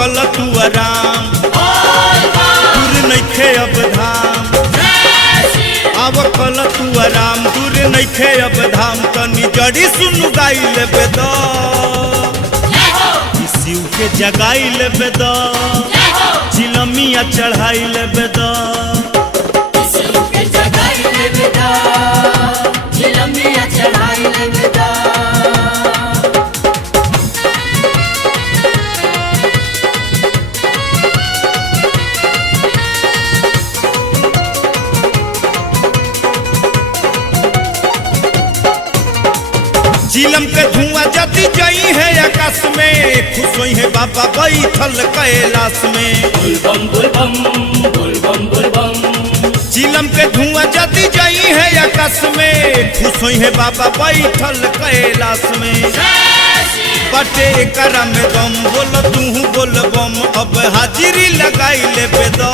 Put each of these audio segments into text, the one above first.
कल तू आराम दूर नइखे अब धाम अब कल तू आराम दूर नइखे अब धाम तनी जड़ी सुनु गाई लेबे द शिव के जगाई लेबे द चिलमिया चढ़ाई लेबे द शिव के जगाई लेबे द चिलमिया चढ़ाई लेबे द चिलम के धुआं जति जई है आकाश में खुश होई है बाबा बैठल कैलाश में बुलबम बुलबम बुलबम बुलबम चिलम के धुआं जति जई है आकाश में खुश होई है बाबा बैठल कैलाश में बटे करा में दम बोल तू बोल बम अब हाजिरी लगाई लेबे द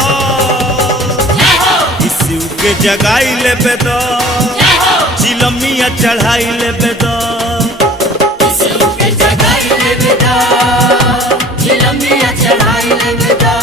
शिव के जगाई लेबे द चिलमिया चढ़ाई लेबे द शिव के जगाई लेबे द चिलमिया चढ़ाई लेबे द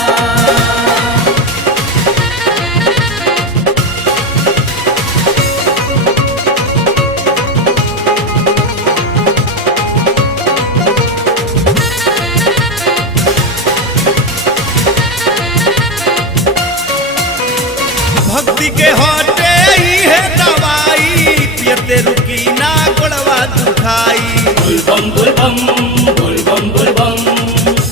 भक्ति के हटे ही है दवाई पियते रुकी ना गोड़वा दुखाई बुलबम बुलबम बुलबम बुलबम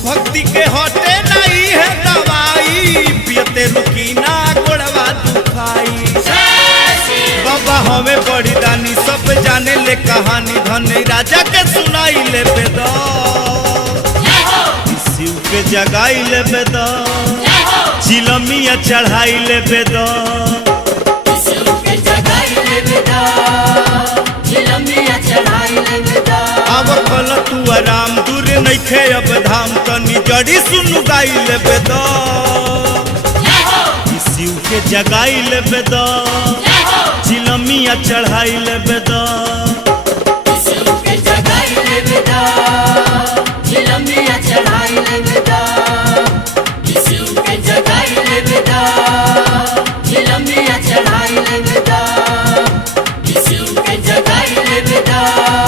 भक्ति के हटे नहीं है दवाई पियते रुकी ना गोड़वा दुखाई बाबा हमें बड़ी दानी सब जाने ले कहानी धनी राजा के सुनाई लेबे द शिव के जगाई लेबे द चिलमिया चढ़ाई लेबे द शिव के जगाई लेबे द चिलमिया चढ़ाई लेबे द अब कल तू आराम दूर नइखे अब धाम तनी जड़ी सुनु गाई लेबे द शिव के जगाई लेबे द चिलमिया चढ़ाई लेबे द शिव के जगाई लेबे द चिलमिया चढ़ाई लेबे द शिव के जगाई लेबे द चिलमिया चढ़ाई लेबे द शिव के जगाई लेबे द